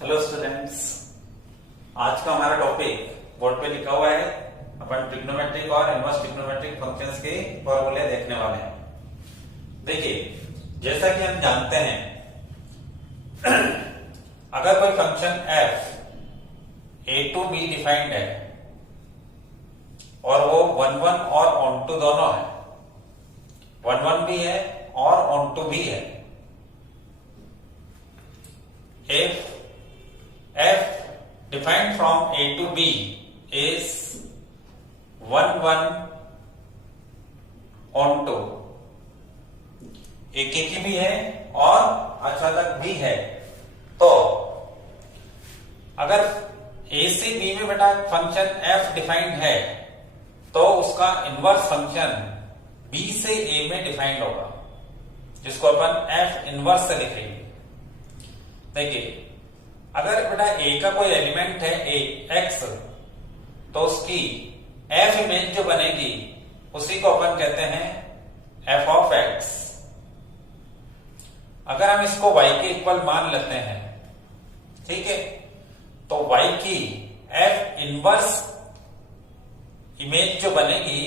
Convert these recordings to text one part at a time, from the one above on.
Hello students, आज का हमारा टॉपिक बोर्ड पे लिखा हुआ है। अपन ट्रिग्नोमेट्रिक और इनवर्स ट्रिग्नोमेट्रिक फंक्शंस के फॉर्मूले देखने वाले हैं। देखिए, जैसा कि हम जानते हैं अगर कोई function f a to b defined है और वो 1 1 और ऑन टू दोनों है, 1 1 भी है और ऑन टू भी है। if f defined from a to b is 1 1 on to, एक की भी है और अचानक भी है, तो अगर a से b में बेटा फंक्शन f डिफाइंड है तो उसका इनवर्स फंक्शन b से a में डिफाइंड होगा, जिसको अपन f इनवर्स से लिखेंगे। देखिए, अगर बेटा a का कोई एलिमेंट है a x, तो उसकी f इमेज जो बनेगी उसी को अपन कहते हैं f ऑफ x। अगर हम इसको y के इक्वल मान लेते हैं, ठीक है, तो y की f इनवर्स इमेज जो बनेगी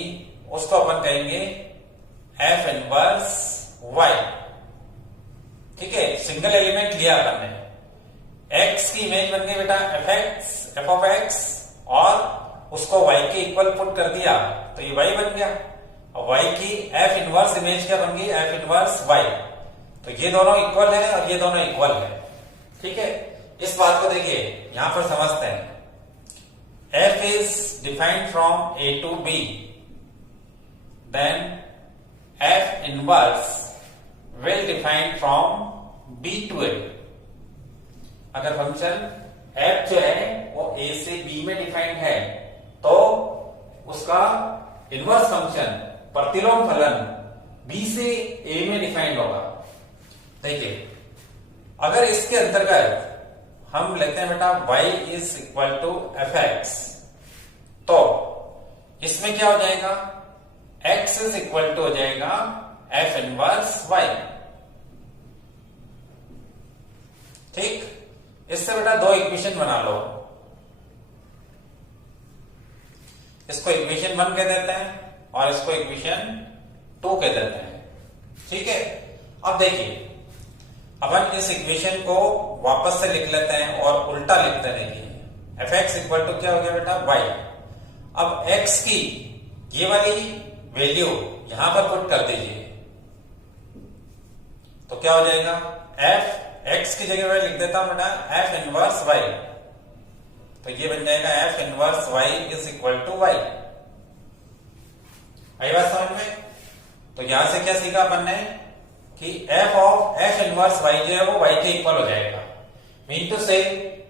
उसको अपन कहेंगे f इनवर्स y। ठीक है, सिंगल एलिमेंट लिया अपन ने, x की इमेज बन गई बेटा f ऑफ x और उसको y के इक्वल पुट कर दिया तो ये y बन गया, और y की f इनवर्स इमेज क्या बन गई, f इनवर्स y। तो ये दोनों इक्वल है और ये दोनों इक्वल है। ठीक है, इस बात को देखिए यहां पर समझते हैं। f is defined from a to b, then f inverse will defined from b to a। अगर फंक्शन f जो है वो a से b में डिफाइंड है तो उसका इनवर्स फंक्शन प्रतिलोम फलन b से a में डिफाइंड होगा। देखिए, अगर इसके अंतर्गत हम लेते हैं बेटा y is equal to F X, तो इसमें क्या हो जाएगा, x इज इक्वल टू हो जाएगा f इनवर्स y। ठीक, इससे बेटा दो इक्वेशन बना लो, इसको इक्वेशन 1 कह देते हैं और इसको इक्वेशन 2 कह देते हैं। ठीक है, अब देखिए अपन इस इक्वेशन को वापस से लिख लेते हैं और उल्टा लिखते हैं। एफ एक्स इक्वल टू क्या हो गया बेटा, y। अब x की ये वाली वैल्यू यहां पर पुट कर दीजिए तो क्या हो जाएगा, f x की जगह मैं लिख देता हूं बेटा f इनवर्स y, तो ये बन जाएगा f inverse y is equal to y। आई बात समझ में? तो यहां से क्या सीखा अपन ने कि f of f inverse y जो है वो y के इक्वल हो जाएगा। मीन टू से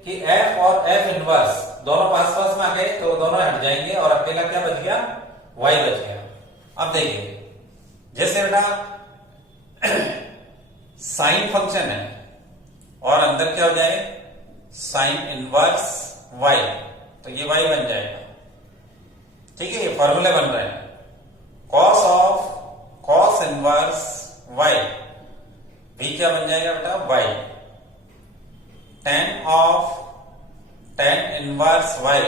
कि f और f इनवर्स दोनों पास पास में आ गए तो दोनों हट जाएंगे और अकेला क्या बच गया, y बच गया। अब देखिए, जैसे बेटा साइन फंक्शन है और अंदर क्या हो जाए, साइन इनवर्स y, तो ये y बन जाएगा। ठीक है, ये फॉर्मूले बन रहे हैं। Cos of cos inverse y भी क्या बन जाएगा बेटा, y। Tan of tan inverse y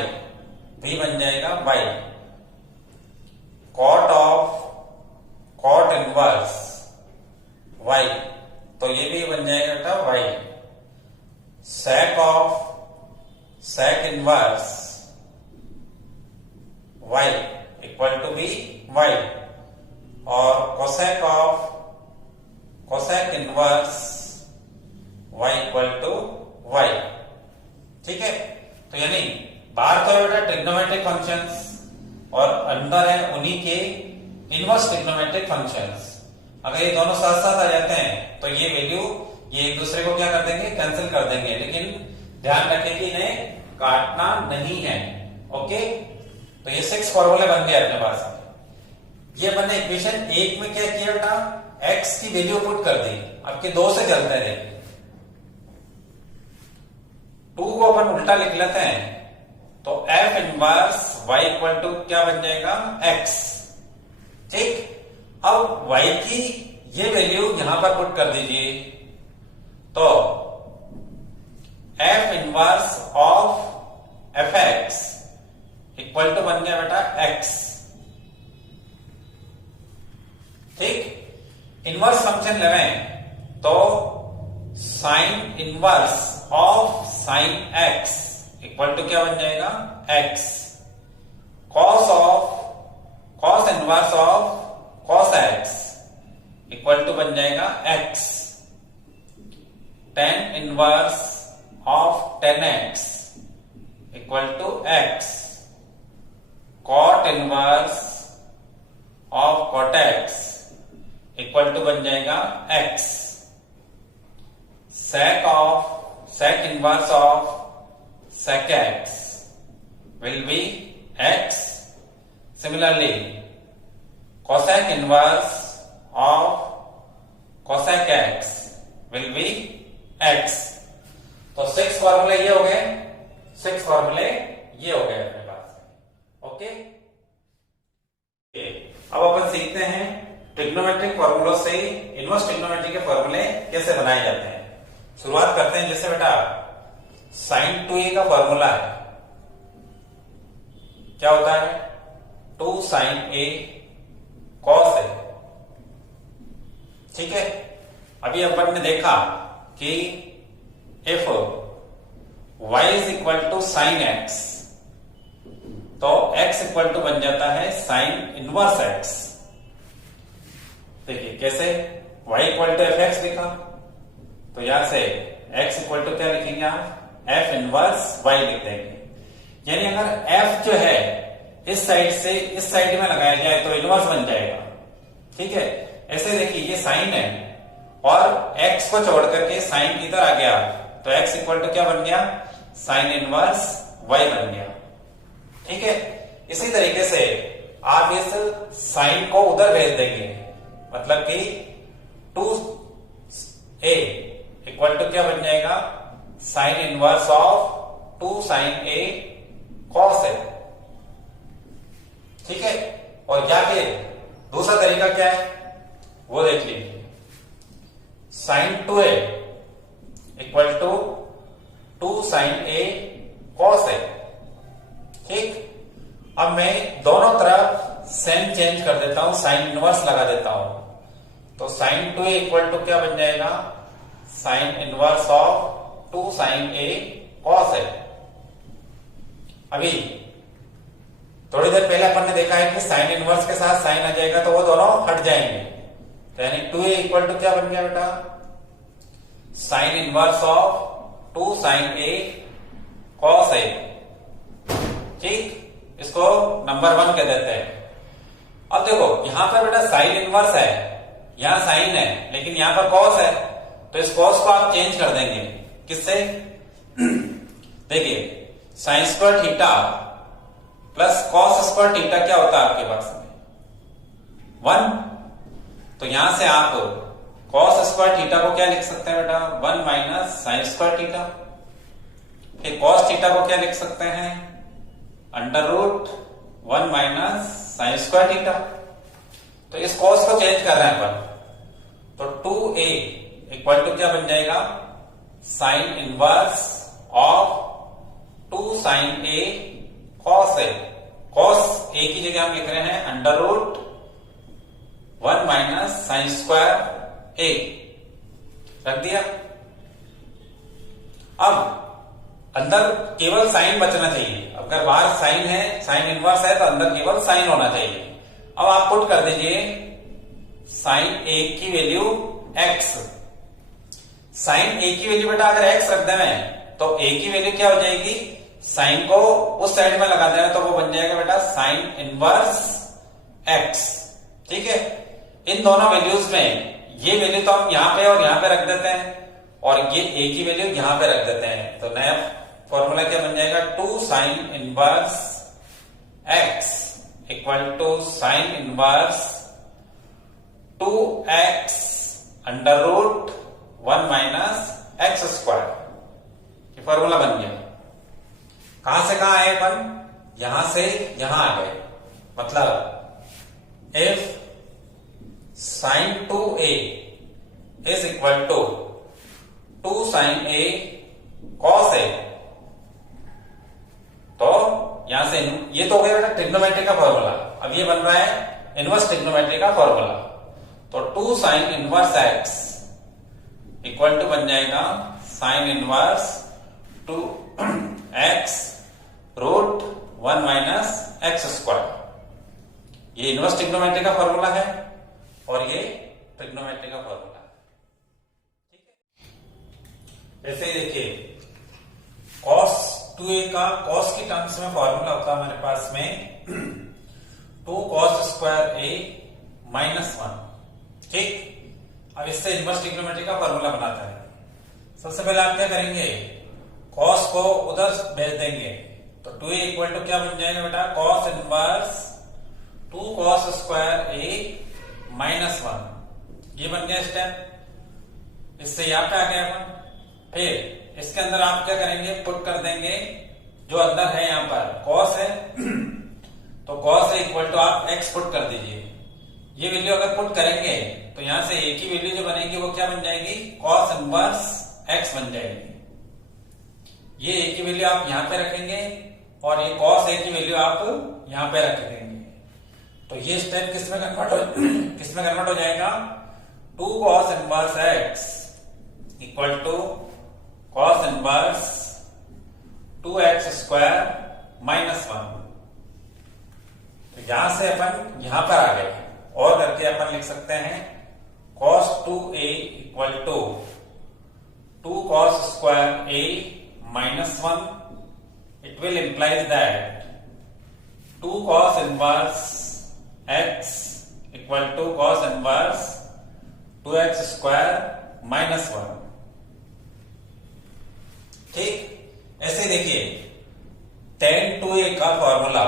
भी बन जाएगा y। Cot of cot inverse y, तो ये भी बन जाएगा बेटा y। Sec of sec inverse y equal to भी y, और cosec of cosec inverse y equal to y। ठीक है, तो यानी बाहर तो बेटा ट्रिग्नोमेट्रिक फंक्शंस और अंदर है उन्हीं के इनवर्स ट्रिग्नोमेट्रिक फंक्शंस। अगर ये दोनों साथ साथ आ जाते हैं तो ये वैल्यू ये एक दूसरे को क्या कर देंगे, कैंसिल कर देंगे, लेकिन ध्यान रखें कि इन्हें काटना नहीं है। ओके, तो ये 6 फॉर्मूले बन गए अपने पास। ये अपन ने इक्वेशन 1 में क्या किया बेटा, x की वैल्यू पुट कर दी। अब के 2 से चलते हैं, 2 को अपन उल्टा लिख लेते हैं तो f inverse y equal to क्या बन जाएगा, x। ठीक, अब y की ये वैल्यू यहां पर पुट कर दीजिए तो F inverse of F X equal to बन गया बेटा एक्स। ठीक, इनवर्स फंक्शन लेवें तो sine inverse of sine X equal to क्या बन जाएगा X. Cos inverse of cos X equal to बन जाएगा X. Tan inverse of tan X equal to X. Cot inverse of cot X equal to बन जाएगा X. sec inverse of sec x will be x. Similarly, cosec inverse of cosec x will be x. तो 6 फॉर्मूले ये हो गए, 6 फॉर्मूले ये हो गए अपने पास। ओके, अब अपन सीखते हैं ट्रिग्नोमेट्रिक फॉर्मूलों से इनवर्स ट्रिग्नोमेट्री के फॉर्मूले कैसे बनाए जाते हैं। शुरुआत करते हैं, जैसे बेटा sin 2a का फॉर्मूला है, क्या होता है 2 sin a cos a। ठीक है, अभी अपन ने देखा कि if y is equal to sine x तो x इक्वल टू बन जाता है साइन इनवर्स x। देखिए कैसे, y equal to F X लिखा तो यहां से x इक्वल टू क्या लिखेंगे आप f इनवर्स y लिख देंगे। यानी अगर f जो है इस साइड से इस साइड में लगाया जाए तो इनवर्स बन जाएगा। ठीक है, ऐसे देखिए ये साइन है और x को छोड़ करके साइन इधर आ गया तो x इक्वल टू क्या बन गया साइन इनवर्स y बन गया। ठीक है, इसी तरीके से आप इस साइन को उधर भेज देंगे, मतलब कि 2a इक्वल टू क्या बन जाएगा sine inverse of 2 sine a cos a। ठीक है, और या फिर दूसरा तरीका क्या है वो देख लीजिए, sine 2a equal to 2 sine a cos a। ठीक, अब मैं दोनों तरफ साइन चेंज कर देता हूं, साइन इनवर्स लगा देता हूं तो साइन 2a इक्वल टू क्या बन जाएगा sine inverse of 2 sine a cos a। अभी थोड़ी देर पहले अपन ने देखा है कि साइन इनवर्स के साथ साइन आ जाएगा तो वो दोनों हट जाएंगे, तो यानी 2a इक्वल टू क्या बन गया बेटा sine inverse of 2 sine a cos a। ठीक, इसको नंबर 1 कह देते हैं। अब देखो यहां पर बेटा साइन इनवर्स है, यहां साइन है लेकिन यहां पर कॉस है, तो इस कॉस को आप चेंज कर देंगे किससे देखिए sign square theta plus cos square theta क्या होता है आपके पास में 1, तो यहां से आप कॉस स्क्वायर थीटा को क्या लिख सकते हैं बेटा 1 माइनस साइन स्क्वायर थीटा। फिर कॉस थीटा को क्या लिख सकते हैं under root 1 minus sine square theta. तो इस कॉस को चेंज कर रहे हैं अपन, तो 2a इक्वल टू क्या बन जाएगा sine inverse of 2 sine a cos a। cos a की जगह हम लिख रहे हैं under root 1 minus sine square a, रख दिया। अब अंदर केवल साइन बचना चाहिए, अगर बाहर साइन है साइन इनवर्स है तो अंदर केवल साइन होना चाहिए। अब आप पुट कर दीजिए साइन a की वैल्यू x। साइन a की वैल्यू बेटा अगर x रख दें तो a की वैल्यू क्या हो जाएगी साइन को उस साइड में लगा देना तो वो बन जाएगा बेटा साइन इनवर्स x। ठीक है, इन दोनों वैल्यूज में ये वैल्यू तो हम यहां पे और यहां पे रख देते हैं और ये a की वैल्यू यहां पे रख देते हैं, तो नया फॉर्मूला क्या बन जाएगा 2 sine inverse x equal to sine inverse 2x under root 1 minus x square. ये फॉर्मूला बन गया। कहां से कहां आए अपन, यहां से यहां आ गए, मतलब if sin 2a is equal to 2 sin a cos A, तो यहां से ये तो हो गया बेटा ट्रिग्नोमेट्री का फॉर्मूला। अब ये बन रहा है इनवर्स ट्रिग्नोमेट्री का फॉर्मूला। तो 2 sine inverse X equal to बन जाएगा sine inverse 2 X root 1 minus x square. ये इनवर्स ट्रिग्नोमेट्री का फॉर्मूला है और ये ट्रिग्नोमेट्री का फॉर्मूला है। ठीक है, ऐसे ही देखिए cos 2a का cos की टर्म्स में फॉर्मूला होता है हमारे पास में 2 cos स्क्वायर a माइनस 1। ठीक, अब इससे इनवर्स ट्रिग्नोमेट्री का फॉर्मूला बनाता है। सबसे पहले आप क्या करेंगे, cos को उधर भेज देंगे, तो 2a इक्वल टू क्या बन जाएगा बेटा, cos inverse 2 cos square a minus 1। ये बन गया स्टेप। इससे यहाँ पे आ गया अपन। फिर इसके अंदर आप क्या करेंगे, पुट कर देंगे जो अंदर है, यहाँ पर cos है तो cos इक्वल टू आप x पुट कर दीजिए। ये वैल्यू अगर पुट करेंगे तो यहां से एक ही वैल्यू जो बनेगी वो क्या बन जाएगी, cos इनवर्स x बन जाएगी। ये एक ही वैल्यू आप यहां पे रखेंगे और ये cos a की वैल्यू आप यहां पे रख देंगे। तो ये स्टेप किसमें कन्वर्ट हो जाएगा, 2 cos inverse x equal to cos inverse 2x square minus 1। तो यहां से अपन यहां पर आ गए और करके अपन लिख सकते हैं cos 2a equal to 2 cos square a minus 1। It will implies that 2 cos inverse x equal to cos inverse 2x square minus 1। ठीक, ऐसे देखिए tan 2a का formula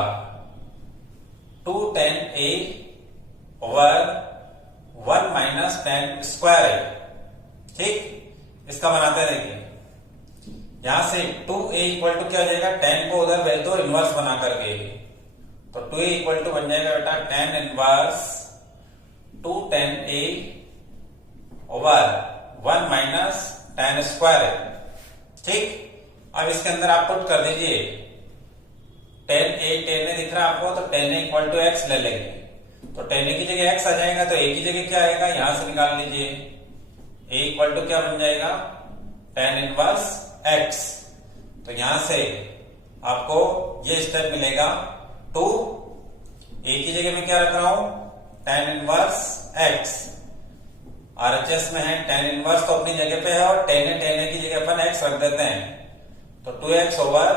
2 tan a over 1 minus tan square a। ठीक, इसका बनाते हैं। देखिए यहां से 2a इक्वल टू क्या हो जाएगा, tan को उधर भेज दो इनवर्स बना करके, तो 2a इक्वल टू बन जाएगा बेटा tan inverse 2 tan a over 1 minus tan square a। ठीक, अब इसके अंदर आप पुट कर दीजिए tan a दिख रहा है आपको, तो tan a equal to x ले लेंगे, तो tan a की जगह x आ जाएगा, तो a की जगह क्या आएगा, यहां से निकाल लीजिए। a इक्वल टू क्या बन जाएगा, tan इनवर्स x। तो यहां से आपको ये स्टेप मिलेगा 2, a की जगह में क्या रख रहा हूं, tan इनवर्स x। RHS में है tan इनवर्स तो अपनी जगह पे है, और tan a की जगह अपन x रख देते हैं, तो 2x over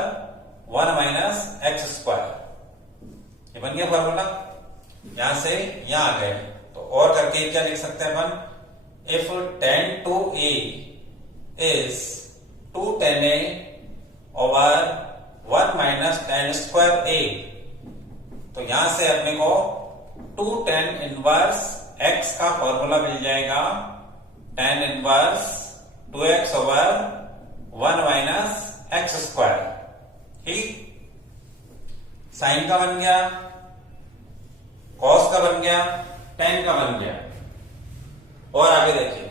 1 minus x square. ये बन गया फॉर्मूला। यहां से यहां आ गए, तो और करके क्या लिख सकते हैं अपन, if tan 2a is 2 tan a over 1 minus tan square a, तो यहां से अपने को 2 tan इनवर्स x का फॉर्मूला मिल जाएगा, tan inverse 2x over 1 minus x square. ठीक, साइन का बन गया, कॉस का बन गया, tan का बन गया। और आगे देखिए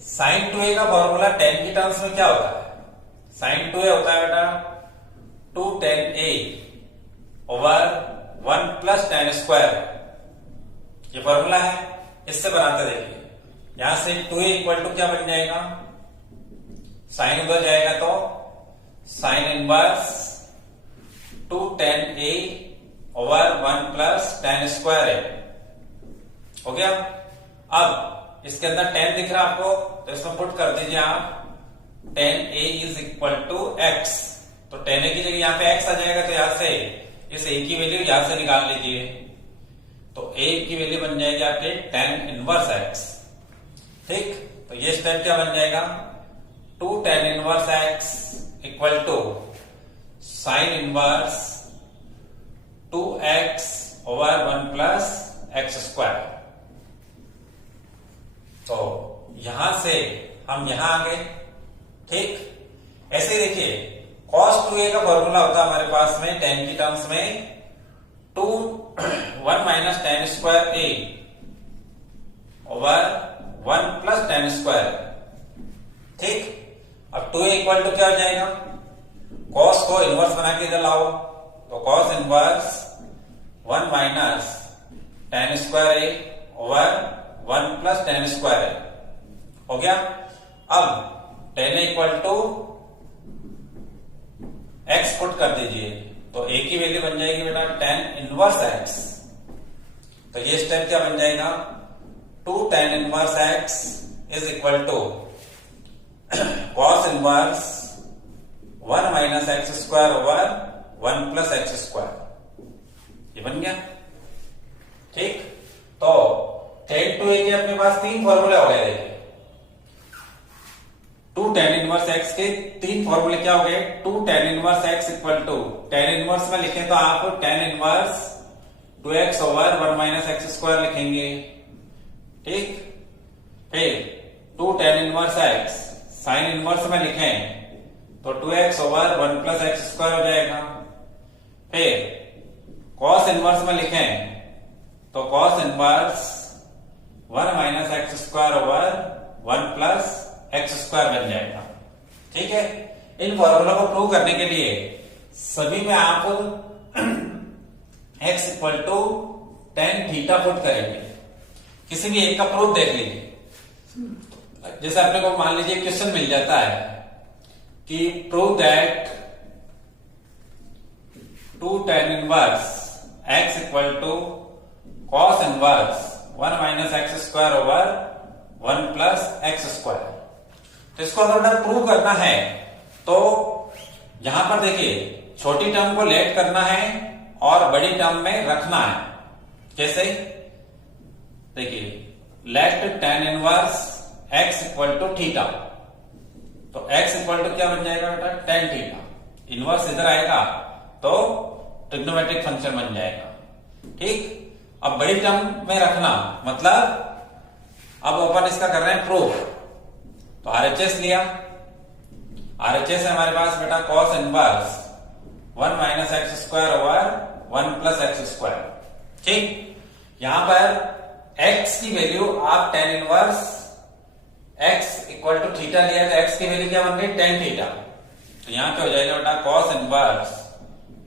साइन 2a का फॉर्मूला tan की टर्म्स में क्या होता है, साइन 2a होता है बेटा 2 tan a over 1 plus tan square. ये फॉर्मूला है, इससे बनाते देखिए। यहां से 2a इक्वल टू क्या बन जाएगा, साइन उधर जाएगा तो sine inverse 2 tan a over 1 plus tan square है, हो गया। अब इसके अंदर tan दिख रहा है आपको, तो इसमें पुट कर दीजिए आप tan a is equal to x। तो tan a की जगह यहाँ पे x आ जाएगा, तो यहां से इस a की वैल्यू यहां से निकाल लीजिए, तो a की वैल्यू बन जाएगी आपके tan इनवर्स x। ठीक, तो ये स्टेप क्या बन जाएगा, 2 tan inverse x equal to sine inverse 2x over 1 plus X square. तो यहां से हम यहां आ गए। ठीक, ऐसे देखिए cos 2a का फॉर्मूला होता है हमारे पास में tan की टर्म्स में 2 1 minus tan square a over 1 plus tan square. ठीक, अब 2a इक्वल टू क्या हो जाएगा, कॉस को इनवर्स बना के इधर लाओ, तो cos inverse 1 minus tan square a over 1 plus tan square a हो गया। अब tan equal to x put कर दीजिए, तो ए की वैल्यू बन जाएगी बेटा टेन इनवर्स एक्स। तो ये स्टेप क्या बन जाएगा, 2 tan inverse X is equal to cos inverse 1 minus x square over 1 plus X square, ये बन गया। ठीक, तो टेन टू ए के अपने पास 3 फॉर्मूले हो गए। देखिए 2 टेन इनवर्स एक्स के 3 फॉर्मूले क्या हो गए, 2 tan inverse X equal to, tan inverse में लिखें तो आप tan inverse 2x over 1 minus x square लिखेंगे। ठीक, फिर 2 tan inverse X sine inverse में लिखें तो 2x over 1 plus X square हो जाएगा। फिर कॉस इनवर्स में लिखें तो cos inverse 1 minus x square over 1 plus X square बन जाएगा। ठीक है, इन फॉर्मूला को प्रूव करने के लिए सभी में आप x equal to tan theta put करेंगे। किसी भी एक का प्रूफ देख लीजिए, जैसे अपने को मान लीजिए क्वेश्चन मिल जाता है कि prove that 2 tan inverse x equal to cos inverse 1 minus x square over 1 plus X square. तो इसको अगर प्रूव करना है तो यहां पर देखिए छोटी टर्म को लेट करना है और बड़ी टर्म में रखना है। कैसे, देखिए let tan inverse x equal to theta, तो x इक्वल टू क्या बन जाएगा बेटा टेन थीटा, इनवर्स इधर आएगा तो ट्रिग्नोमेट्रिक फंक्शन बन जाएगा। ठीक, अब बड़ी टर्म में रखना मतलब अब अपन इसका कर रहे हैं प्रूफ, तो RHS लिया, RHS है हमारे पास बेटा cos inverse 1 minus x square over 1 plus X square. ठीक, यहां पर x की वैल्यू आप tan inverse x equal to theta लिया, तो x की वैल्यू क्या बन गई टेन थीटा, तो यहां पे हो जाएगा बेटा cos inverse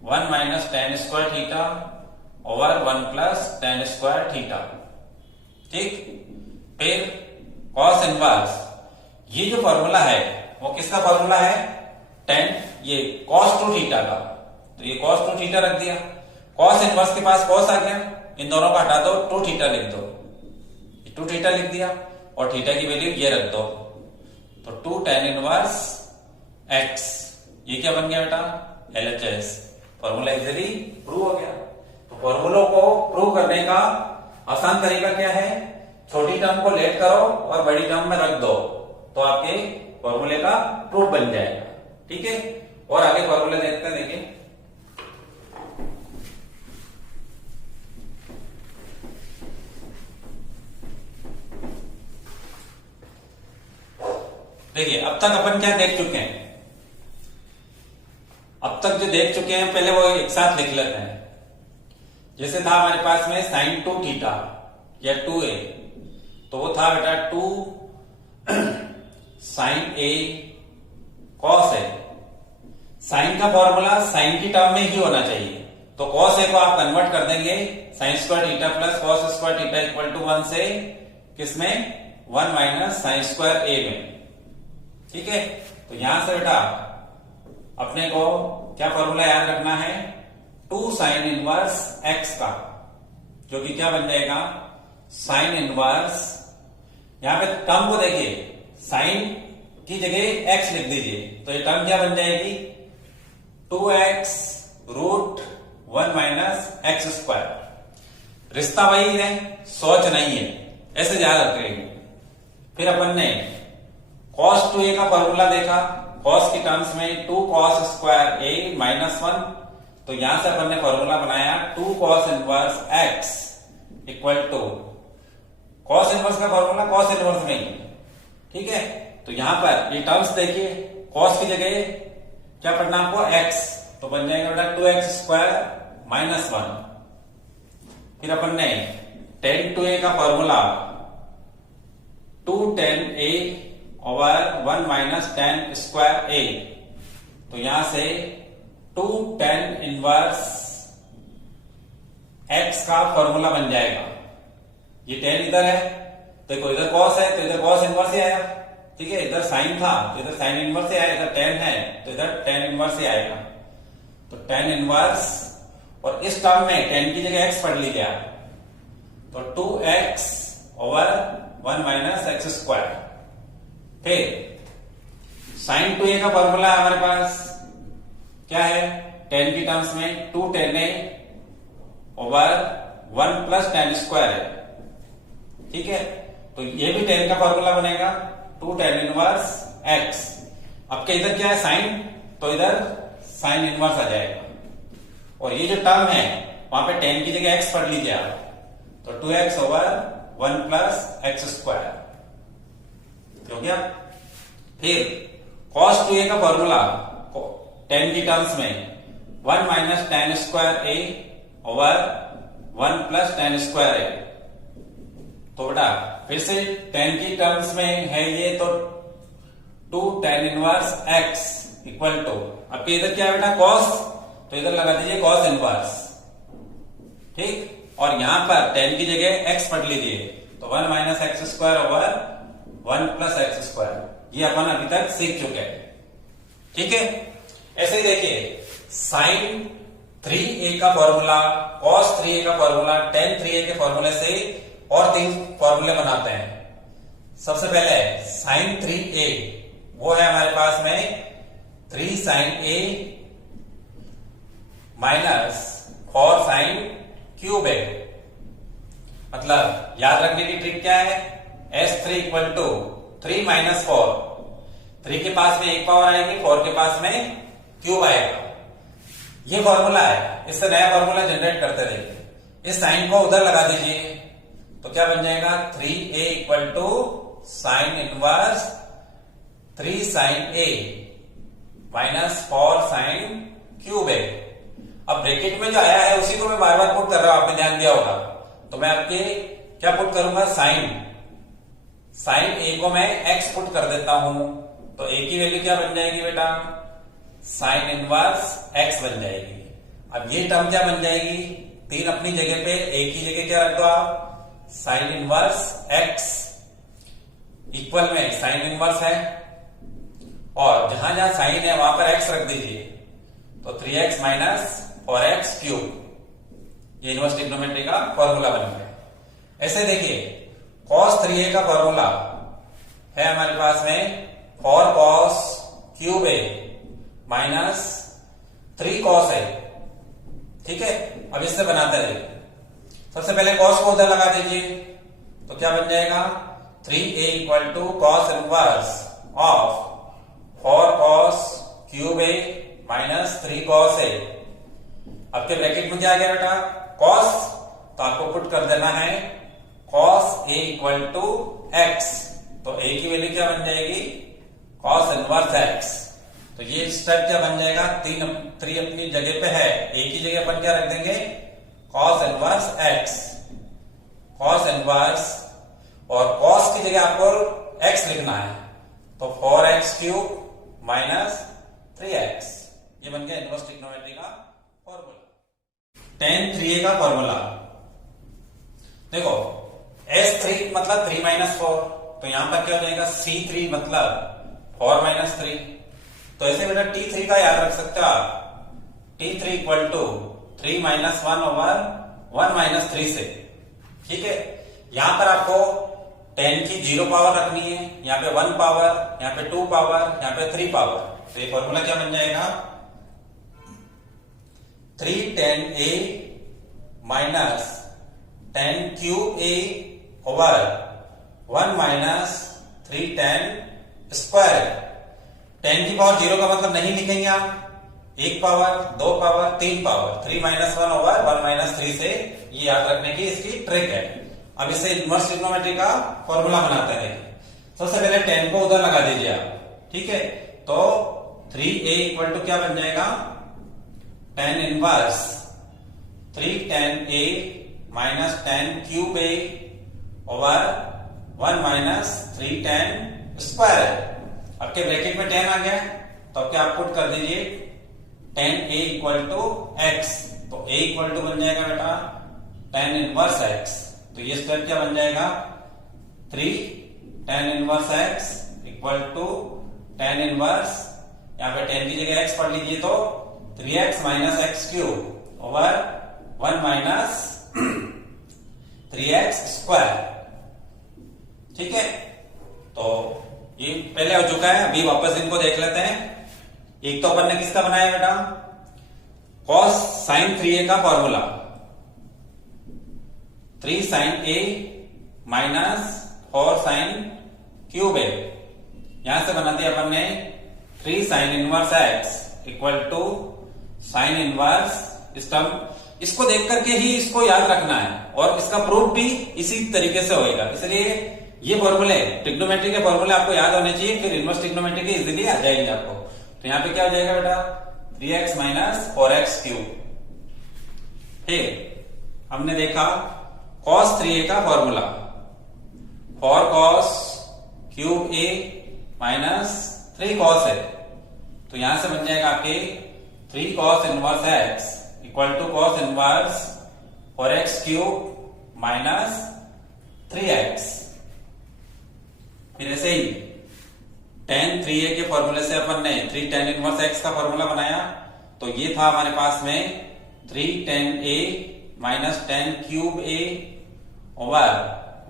1 minus tan square theta over 1 plus tan square theta. ठीक, फिर कॉस इनवर्स, ये जो फॉर्मूला है वो किसका फॉर्मूला है, टेन, ये कॉस टू थीटा का, तो ये कॉस टू थीटा रख दिया। कॉस इनवर्स के पास कॉस आ गया, इन दोनों का हटा दो, टू थीटा लिख दो, टू थीटा लिख दिया और थीटा की वैल्यू ये रख दो, तो 2 टेन इनवर्स एक्स, ये क्या बन गया बेटा LHS। फॉर्मूला इजीली प्रूव हो गया। तो फॉर्मूलों को प्रूव करने का आसान तरीका क्या है, छोटी टर्म को लेट करो और बड़ी टर्म में रख दो, तो आपके फॉर्मूले का प्रूफ बन जाएगा। ठीक है, और आगे फॉर्मूले देखते हैं। देखिए देखिए अब तक अपन क्या देख चुके हैं, अब तक जो देख चुके हैं पहले वो एक साथ लिख लेते हैं। जैसे था हमारे पास में साइन 2 थीटा या 2a, तो वो था बेटा 2 sine a cos a। Sine का फॉर्मूला साइन की टर्म में ही होना चाहिए, तो कॉस a को आप कन्वर्ट कर देंगे sine square theta plus cos square theta equal to 1 से किसमें 1 माइनस साइन स्क्वायर a में। ठीक है, तो यहां से बेटा अपने को क्या फॉर्मूला याद रखना है, 2 साइन इनवर्स x का, जो कि क्या बन जाएगा साइन इनवर्स, यहां पे टर्म को देखिए साइन की जगह x लिख दीजिए, तो ये टर्म क्या बन जाएगी 2x root 1 minus x square. रिश्ता वही है, सोच नहीं है, ऐसे याद रखेंगे। फिर अपन ने cos 2a का फॉर्मूला देखा, cos की टर्म्स में 2 cos स्क्वायर a माइनस 1, तो यहां से अपन ने फॉर्मूला बनाया 2 cos inverse x equal to, cos inverse का फॉर्मूला cos इनवर्स में ही। ठीक है, तो यहां पर ये टर्म्स देखिए, cos की जगह क्या पढ़ना आपको x, तो बन जाएगा बेटा 2x स्क्वायर माइनस 1, फिर अपन ने tan 2a का formula 2 tan a over 1 minus tan square a, तो यहां से 2 tan इनवर्स x का फॉर्मूला बन जाएगा। ये tan इधर है, देखो इधर cos है तो इधर cos इनवर्स ही आया, ठीक है। इधर sin था तो इधर sin इनवर्स ही आया, इधर tan है तो इधर tan इनवर्स ही आएगा। तो tan इनवर्स, और इस टर्म में tan की जगह x पढ़ लीजिए आप, तो 2x over 1 minus x square. फिर sin 2a का फॉर्मूला हमारे पास क्या है, tan की टर्म्स में 2 tan a over 1 plus tan square है, ठीक है। तो ये भी tan का फॉर्मूला बनेगा 2 tan इनवर्स x। अब क्या इधर क्या है sin, तो इधर sin इनवर्स आ जाएगा, और ये जो टर्म है वहां पे tan की जगह x पढ़ लीजिए आप, तो 2x over 1 plus X square हो गया। फिर cos 2a का फॉर्मूला tan की टर्म्स में 1 minus tan square a over 1 plus tan square a। तो बेटा फिर से tan की टर्म्स में है ये, तो 2 tan inverse x equal to, अब इधर क्या है बेटा cos, तो इधर लगा दीजिए cos इनवर्स, ठीक। और यहां पर tan की जगह x पढ़ लीजिए, तो 1 minus x square over 1 plus X square. ये अपन अभी तक सीख चुके हैं, ठीक है। ऐसे ही देखिए sin 3a का फॉर्मूला, cos 3a का फॉर्मूला, tan 3a के फॉर्मूले से और 3 फॉर्मूले बनाते हैं। सबसे पहले sin 3a, वो है हमारे पास में 3 sin a minus 4 sin cube a। मतलब याद रखने की ट्रिक क्या है, S3 इक्वल टू 3 माइनस 4, 3 के पास में एक पावर आएगी, 4 के पास में क्यूब आएगा। ये फॉर्मूला है, इससे नया फॉर्मूला जनरेट करते रहिए। इस साइन को उधर लगा दीजिए, तो क्या बन जाएगा 3a equal to sine inverse 3 sine a minus 4 sine cube a। अब ब्रैकेट में जो आया है उसी को मैं बार बार पुट कर रहा हूं, आपने ध्यान दिया होगा। तो मैं आपके क्या पुट करूंगा, साइन a को मैं x पुट कर देता हूं, तो a की वैल्यू क्या बन जाएगी बेटा, साइन इनवर्स x बन जाएगी। अब ये टर्म क्या बन जाएगी, 3 अपनी जगह पे, a की जगह क्या रख दो आप, साइन इनवर्स x इक्वल में साइन इनवर्स है, और जहां जहां साइन है वहां पर x रख दीजिए, तो 3x माइनस 4x क्यूब। ये इनवर्स ट्रिग्नोमेट्री का फॉर्मूला बन गया। ऐसे देखिए cos 3a का फॉर्मूला है हमारे पास में 4 cos cube a minus 3 cos a, ठीक है। अब इससे बनाते रहिए। सबसे पहले cos को उधर लगा दीजिए, तो क्या बन जाएगा 3a equal to cos inverse of 4 cos cube a minus 3 cos a। अब के ब्रैकेट में क्या आ गया बेटा, cos, तो आपको पुट कर देना है cos a equal to x, तो a की वैल्यू क्या बन जाएगी, cos इनवर्स x। तो ये स्टेप क्या बन जाएगा, 3 अपनी जगह पे है, a की जगह अपन क्या रख देंगे, cos inverse x, cos inverse, और cos की जगह आपको x लिखना है, तो 4x क्यूब माइनस 3x। ये बन गया इनवर्स ट्रिग्नोमेट्री का फॉर्मूला। tan 3a का फॉर्मूला देखो, S3 मतलब 3 माइनस 4, तो यहां पर क्या हो जाएगा, C3 मतलब 4 माइनस 3। तो ऐसे बेटा T3 का याद रख सकते हो आप, T3 equal to 3 minus 1 over 1 minus 3 से, ठीक है। यहां पर आपको tan की 0 पावर रखनी है, यहाँ पे 1 पावर, यहाँ पे 2 पावर, यहाँ पे 3 पावर। तो ये फॉर्मूला क्या बन जाएगा, 3 tan a minus tan cube a over 1 minus 3 tan square. tan की पावर 0 का मतलब नहीं लिखेंगे आप, 1 power, 2 power, 3 power, 3 minus 1 over 1 minus 3 से। ये याद रखने की इसकी ट्रिक है। अब इससे इनवर्स ट्रिग्नोमेट्री का फॉर्मूला बनाते हैं। सबसे पहले tan को उधर लगा दीजिए आप, ठीक है। तो 3a इक्वल टू क्या बन जाएगा, tan inverse 3 tan a minus 10 cube A over 1 minus 3 10 square है। अब के ब्रैकेट में 10 आ गया, तो अब क्या आप पुट कर दीजिए 10a इक्वल टू एक्स। तो a इक्वल टू बन जाएगा बेटा 10 इनवर्स x। तो ये स्क्वायर क्या बन जाएगा 3 10 inverse x equal to 10 inverse, यहाँ पे 10 की जगह x पढ़ लीजिए तो 3x minus x cube over 1 minus 3x square. ठीक है, तो ये पहले हो चुका है, अभी वापस इनको देख लेते हैं। एक तो अपन ने किसका बनाया बेटा cos sin 3a का formula 3 sin a minus 4 sin cube a, यहां से बना दिया अपन ने 3 sin inverse x equal to sine inverse इस टर्म। इसको देख करके ही इसको याद रखना है और इसका प्रूफ भी इसी तरीके से होएगा। इसलिए ये फॉर्मूले ट्रिग्नोमेट्री के फॉर्मूले आपको याद होने चाहिए, फिर इनवर्स ट्रिग्नोमेट्री के इजीली आ जाएंगे आपको। तो यहाँ पे क्या हो जाएगा बेटा 3x माइनस 4x क्यूब। ठीक, हमने देखा cos 3a का formula 4 cos cube a minus 3 cos है, तो यहां से बन जाएगा आपके 3 cos inverse x equal to cos inverse 4x cube minus 3x। फिर ऐसे ही tan 3a के फॉर्मूले से अपन ने 3 tan इनवर्स x का फॉर्मूला बनाया, तो ये था हमारे पास में 3 tan a minus tan cube a over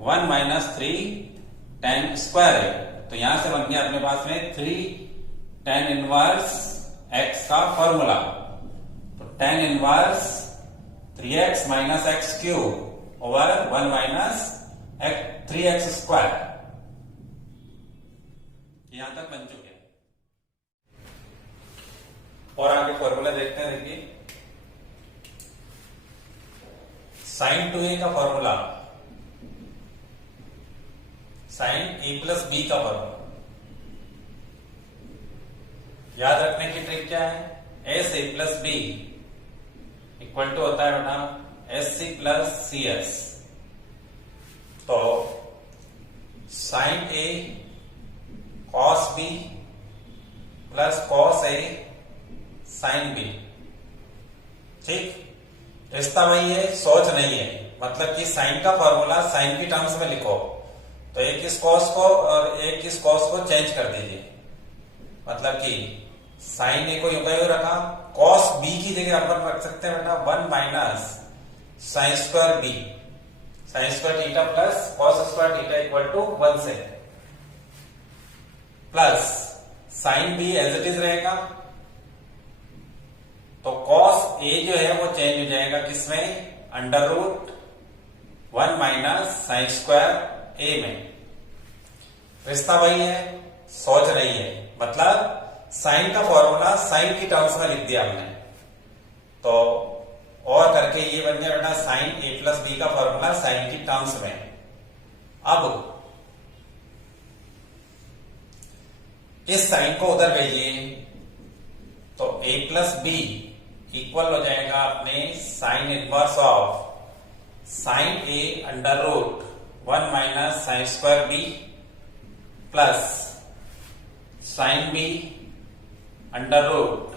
1 minus 3 tan square है। तो यहां से बन गया अपने पास में 3 tan इनवर्स x का फॉर्मूला। तो tan inverse 3x minus x cube over 1 minus 3x square, यहां तक बन चुके हैं। और आगे फॉर्मूला देखते हैं। देखिए sin 2a का formula sin a plus b का फॉर्मूला याद रखने की ट्रिक क्या है, S A plus B equal to होता है बेटा S C plus C S. तो sine A cos B plus cos A sine B. ठीक, रिश्ता वही है, सोच नहीं है। मतलब कि साइन का फॉर्मूला साइन की टर्म्स में लिखो, तो एक इस कॉस को और एक इस कॉस को चेंज कर दीजिए। मतलब कि साइन ए को यूं का यूं रखा, कॉस बी की जगह अपन रख सकते हैं बेटा 1 minus sine square B, sine square theta plus cos square theta equal to 1 से, plus sine B as it is रहेगा। तो कॉस ए जो है वो चेंज हो जाएगा किसमें, under root 1 minus sine square a में। रिश्ता वही है, सोच रही है। मतलब साइन का फॉर्मूला साइन की टर्म्स में लिख दिया हमने, तो और करके ये बन गया बेटा साइन ए प्लस बी का फॉर्मूला साइन की टर्म्स में। अब इस साइन को उधर भेजिए, तो a प्लस बी इक्वल हो जाएगा अपने sine inverse of sine a under root 1 minus sine square b plus sine b under root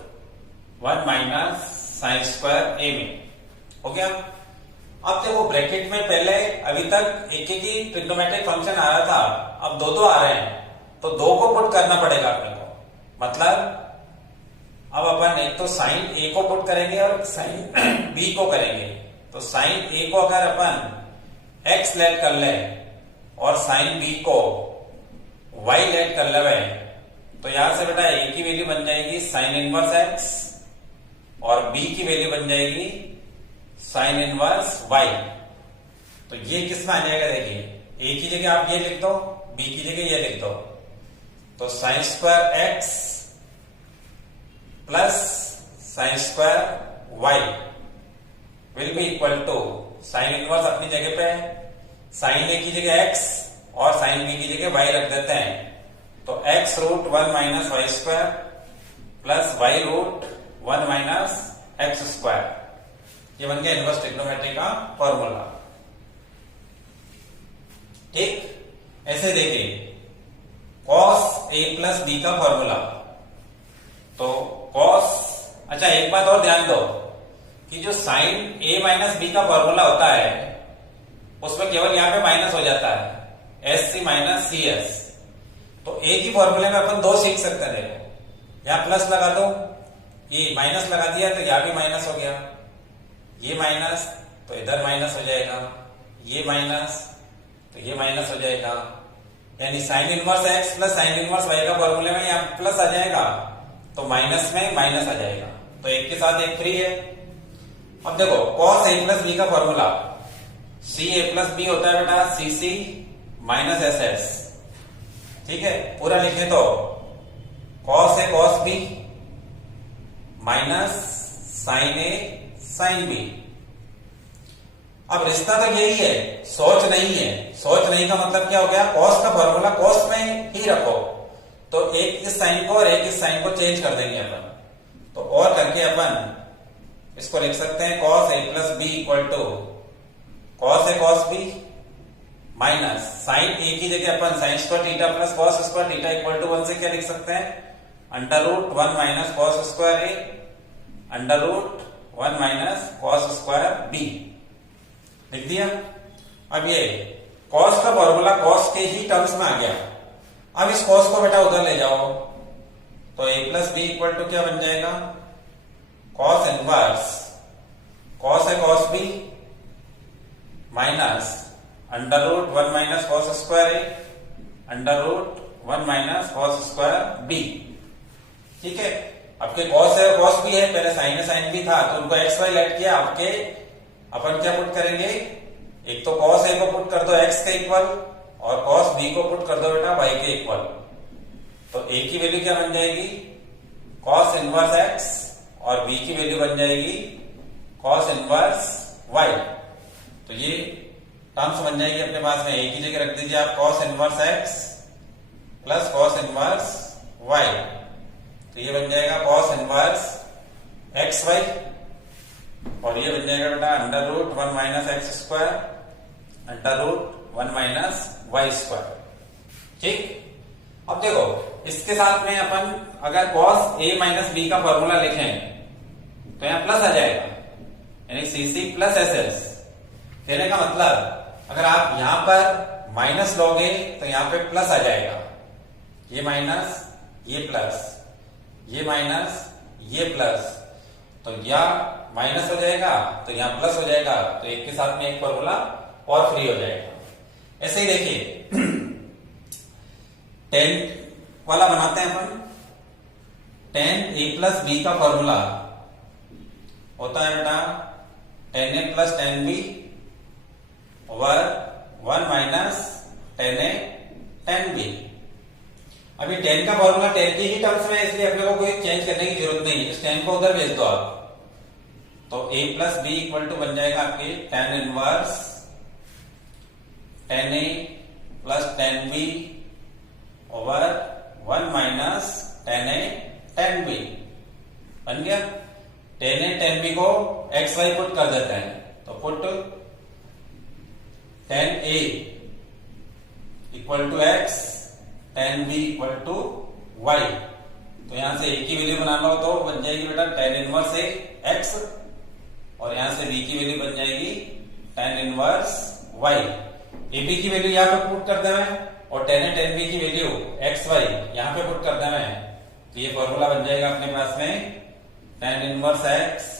1 minus sine square a में। हो गया। अब देखो ब्रैकेट में पहले अभी तक एक एक ही ट्रिग्नोमेट्रिक फंक्शन आ रहा था, अब दो दो आ रहे हैं, तो दो को पुट करना पड़ेगा अपने को। मतलब अब अपन एक तो साइन ए को पुट करेंगे और साइन बी को करेंगे। तो साइन ए को अगर अपन एक्स लेट कर ले और साइन बी को वाई लेट कर ले, तो यहां से बेटा ए की वैल्यू बन जाएगी साइन इनवर्स एक्स और बी की वैल्यू बन जाएगी साइन इनवर्स वाई। तो ये किस में आ जाएगा, देखिए ए की जगह आप ये लिख दो, बी की जगह ये लिख दो। तो sine square X plus sine square Y will be equal to sine inverse अपनी जगह पे साइन ए की जगह एक्स और साइन बी की जगह वाई रख देते हैं। तो x root 1 minus Y square plus Y root 1 minus x square, ये बन गया इनवर्स ट्रिग्नोमेट्री का फॉर्मूला। ठीक, ऐसे देखिए cos a प्लस बी का फॉर्मूला, तो cos, अच्छा एक बात और ध्यान दो कि जो साइन a माइनस बी का फॉर्मूला होता है उसमें केवल यहां पे माइनस हो जाता है, S C minus C S. तो एक ही फॉर्मूले में अपन दो सीख सकते हैं। देखो यहां प्लस लगा दो, ये माइनस लगा दिया तो यहां भी माइनस हो गया, ये माइनस तो इधर माइनस हो जाएगा, ये माइनस तो ये माइनस हो जाएगा, यानी sine inverse x plus sine inverse Y का फॉर्मूले में यहां प्लस आ जाएगा तो माइनस में माइनस आ जाएगा, तो एक के साथ एक फ्री है। अब देखो cos a प्लस बी का formula C A plus B होता है बेटा C C minus S S. ठीक है, पूरा लिखे तो cos a cos b minus sine A sine B. अब रिश्ता तो यही है, सोच नहीं है। सोच नहीं का मतलब क्या हो गया, cos का फॉर्मूला cos में ही रखो, तो एक इस साइन को और एक इस साइन को चेंज कर देंगे अपन, तो और करके अपन इसको लिख सकते हैं cos a plus B equal to cos a cos b minus sine a की जगह अपन sine square theta plus cos square theta equal to 1 से क्या लिख सकते हैं, under root 1 minus cos square ए under root 1 minus cos square b लिख दिया। अब ये cos का फॉर्मूला cos के ही टर्म्स में आ गया। अब इस cos को बेटा उधर ले जाओ तो a plus B equal to क्या बन जाएगा, cos inverse cos a cos b minus under root 1 minus cos square A under root 1 minus cos square B. ठीक है, आपके cos है cos भी है, पहले साइन है साइन भी था तो उनको एक्स वाई लेट किया, आपके अपन क्या पुट करेंगे, एक तो cos a को पुट कर दो x के इक्वल और cos b को पुट कर दो बेटा y के इक्वल, तो a की वैल्यू क्या बन जाएगी, cos इनवर्स x और b की वैल्यू बन जाएगी cos इनवर्स y। तो ये टर्म्स बन जाएगी अपने पास में, a की जगह रख दीजिए आप cos inverse x plus cos inverse y, तो ये बन जाएगा cos इनवर्स एक्स वाई और ये बन जाएगा बेटा under root 1 minus x square under root 1 minus Y square. ठीक, अब देखो इसके साथ में अपन अगर cos a माइनस बी का फॉर्मूला लिखें तो यहां प्लस आ जाएगा, यानी सी सी प्लस एस एस। कहने का मतलब अगर आप यहां पर माइनस लोगे तो यहां पे प्लस आ जाएगा, ये माइनस ये प्लस ये माइनस ये प्लस, तो या माइनस हो जाएगा तो यहां प्लस हो जाएगा, तो एक के साथ में एक फॉर्मूला और फ्री हो जाएगा। ऐसे ही देखिए 10 वाला बनाते हैं अपन, 10 a प्लस बी का फॉर्मूला होता है बेटा 10a plus 10b over 1 minus 10a 10b। अभी 10 का फॉर्मूला 10 के ही टर्म्स में, इसलिए अपने को कोई चेंज करने की जरूरत नहीं, इस 10 को उधर भेज दो आप, तो a plus B equal to बन जाएगा आपके 10 inverse 10a plus 10b over 1 minus 10a 10b बन गया। 10a 10b को एक्स वाई पुट कर देते हैं, तो put 10a equal to X 10b equal to Y, तो यहां से a की वैल्यू बना लो तो बन जाएगी बेटा 10 इनवर्स a x और यहां से b की वैल्यू बन जाएगी 10 इनवर्स y। ab की वैल्यू यहां पे पुट कर देवे और 10a 10b की वैल्यू एक्स वाई यहां पे पुट कर देवे, तो ये फॉर्मूला बन जाएगा अपने पास में 10 inverse x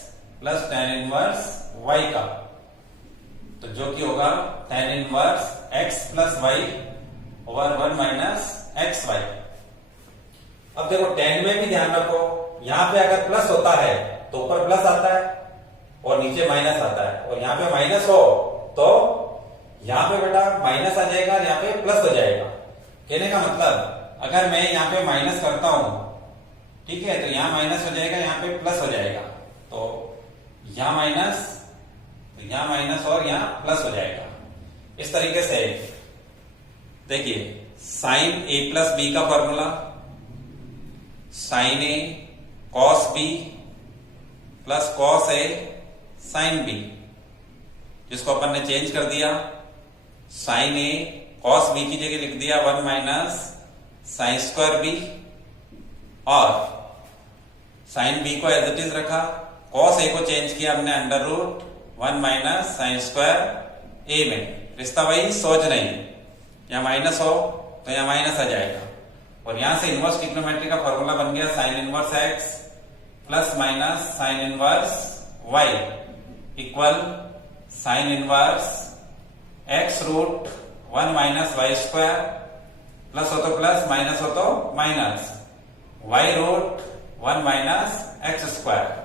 plus 10 inverse y का, तो जो कि होगा 10 inverse x plus y over 1 minus X Y. अब देखो 10 में भी ध्यान रखो, यहां पे अगर प्लस होता है तो ऊपर प्लस आता है और नीचे माइनस आता है, और यहां पे माइनस हो तो यहां पे बेटा माइनस आ जाएगा और यहां पे प्लस हो जाएगा। कहने का मतलब अगर मैं यहां पे माइनस करता हूं, ठीक है, तो यहां माइनस हो जाएगा यहां पे प्लस हो जाएगा, तो यहां माइनस तो यहां माइनस और यहां प्लस हो जाएगा। इस तरीके से देखिए साइन a प्लस बी का formula sine a cos b plus cos a sine B, जिसको अपन ने चेंज कर दिया, साइन ए कॉस बी की जगह लिख दिया 1 माइनस साइन स्क्वायर बी, और साइन बी को एज इट इज रखा, कॉस ए को चेंज किया हमने under root 1 minus sine square a में। रिश्ता वही, सोच नहीं, यहां माइनस हो तो यहां माइनस आ जाएगा, और यहां से इनवर्स ट्रिग्नोमेट्री का फॉर्मूला बन गया sine inverse x plus minus sine inverse y equal sine inverse x root 1 minus Y square, plus हो तो प्लस, माइनस हो तो minus, y root 1 minus x square.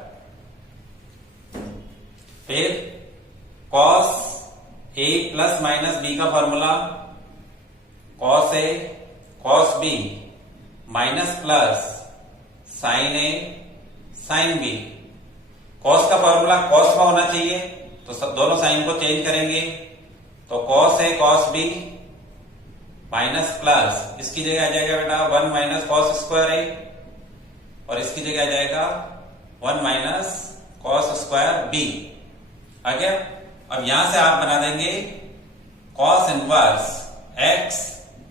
फिर cos a plus minus b का formula, cos a cos b minus plus sine A sine b. Cos का formula cos में होना चाहिए, तो सब दोनों साइन को चेंज करेंगे, तो cos a cos b minus plus, इसकी जगह आ जाएगा बेटा 1 माइनस कॉस स्क्वायर ए, और इसकी जगह आ जाएगा 1 माइनस कॉस स्क्वायर बी। आ गया। अब यहां से आप बना देंगे cos inverse x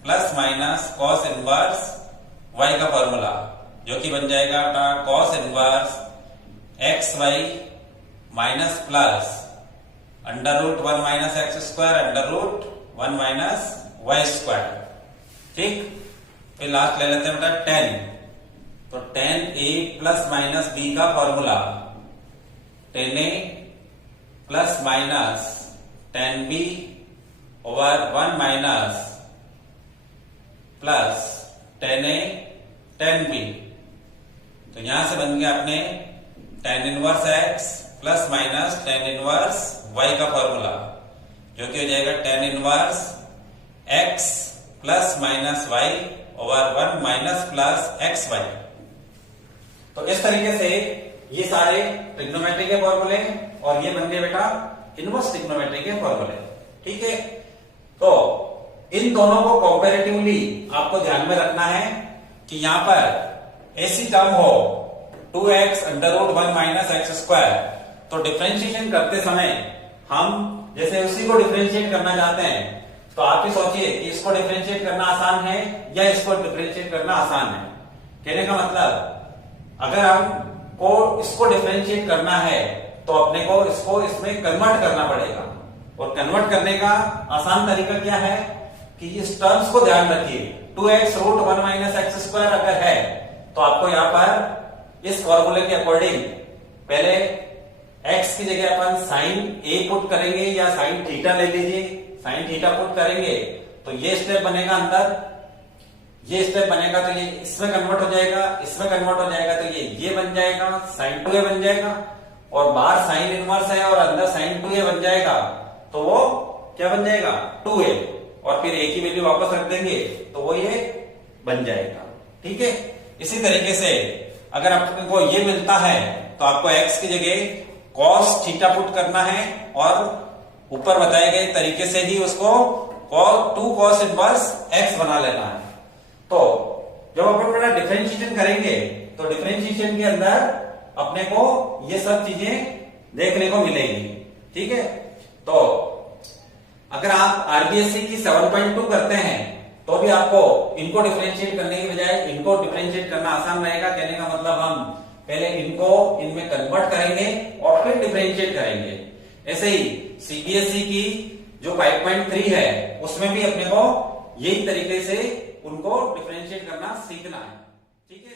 plus minus cos inverse Y का फॉर्मूला, जो कि बन जाएगा बेटा cos inverse X Y minus plus under root 1 minus x square under root 1 minus Y square. ठीक, फिर लास्ट ले लेते हैं बेटा tan, तो tan a plus minus b का formula tan a plus minus tan b over 1 minus plus tan a tan b। तो यहां से बन गया अपने tan inverse x plus minus tan inverse y का फॉर्मूला, जो कि हो जाएगा tan inverse x plus minus y over 1 minus plus X Y. तो इस तरीके से ये सारे ट्रिग्नोमेट्री के फॉर्मूले और ये बन गए बेटा इनवर्स ट्रिग्नोमेट्री के फॉर्मूले। ठीक है, तो इन दोनों को कंपैरेटिवली आपको ध्यान में रखना है कि यहां पर ऐसी टर्म हो 2x under root 1 minus x square, तो डिफरेंशिएशन करते समय हम जैसे उसी को डिफरेंशिएट करना चाहते हैं, तो आप ही सोचिए कि इसको डिफरेंशिएट करना आसान है या इसको डिफरेंशिएट करना आसान है। कहने का मतलब अगर हमको इसको डिफरेंशिएट करना है तो अपने को इसको इसमें कन्वर्ट करना पड़ेगा, और कन्वर्ट करने का आसान तरीका क्या है कि इस टर्म्स को ध्यान रखिए, 2x root 1 minus x square अगर है तो आपको यहां पर इस फॉर्मूले के अकॉर्डिंग पहले x की जगह अपन साइन a पुट करेंगे या साइन थीटा ले लीजिए, साइन थीटा पुट करेंगे तो ये स्टेप बनेगा अंदर, ये स्टेप बनेगा तो ये इसमें कन्वर्ट हो जाएगा, इसमें कन्वर्ट हो जाएगा तो ये बन जाएगा साइन 2a बन जाएगा, और बाहर साइन इनवर्स है और अंदर साइन 2a बन जाएगा, तो वो क्या बन जाएगा 2a, और फिर a की वैल्यू वापस रख देंगे तो वो ये बन जाएगा। ठीक है, इसी तरीके से अगर आपको ये मिलता है तो आपको x की जगह cos थीटा पुट करना है, और ऊपर बताए गए तरीके से ही उसको 2 cos इनवर्स x बना लेना है। तो जब अपन बड़ा डिफरेंशिएशन करेंगे तो डिफरेंशिएशन के अंदर अपने को ये सब चीजें देखने को मिलेगी। ठीक है, तो अगर आप आरबीएससी की 7.2 करते हैं तो भी आपको इनको डिफरेंशिएट करने की बजाय इनको डिफरेंशिएट करना आसान रहेगा। कहने का मतलब हम पहले इनको इनमें कन्वर्ट करेंगे और फिर डिफरेंशिएट करेंगे। ऐसे ही सीबीएसई की जो 5.3 है उसमें भी अपने को यही तरीके से उनको डिफरेंशिएट करना सीखना है। ठीक है।